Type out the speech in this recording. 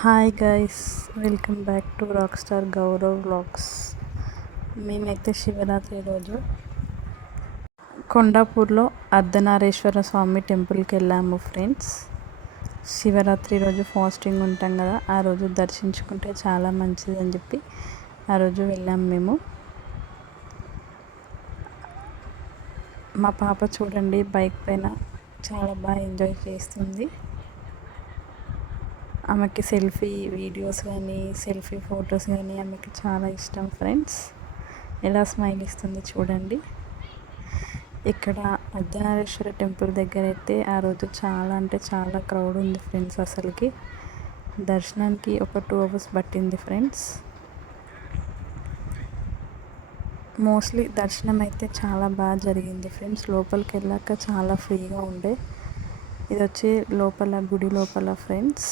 Hi guys, welcome back to rock star Gaurav vlogs. మేమైతే శివరాత్రి రోజు కొండాపూర్లో అర్ధనారీశ్వర స్వామి టెంపుల్కి వెళ్ళాము ఫ్రెండ్స్. శివరాత్రి రోజు ఫాస్టింగ్ ఉంటాం కదా, ఆ రోజు దర్శించుకుంటే చాలా మంచిది అని చెప్పి ఆ రోజు వెళ్ళాము మేము. మా పాప చూడండి బైక్ పైన చాలా బాగా ఎంజాయ్ చేస్తుంది. ఆమెకి సెల్ఫీ వీడియోస్ కానీ సెల్ఫీ ఫొటోస్ కానీ ఆమెకి చాలా ఇష్టం ఫ్రెండ్స్. ఎలా స్మైల్ ఇస్తుంది చూడండి. ఇక్కడ అర్ధనారీశ్వర టెంపుల్ దగ్గర అయితే ఆ రోజు చాలా అంటే చాలా క్రౌడ్ ఉంది ఫ్రెండ్స్. అసలుకి దర్శనానికి ఒక 2 hours పట్టింది ఫ్రెండ్స్. మోస్ట్లీ దర్శనం అయితే చాలా బాగా జరిగింది ఫ్రెండ్స్. లోపలికి వెళ్ళాక చాలా ఫ్రీగా ఉండే. ఇది వచ్చి లోపల గుడి లోపల ఫ్రెండ్స్.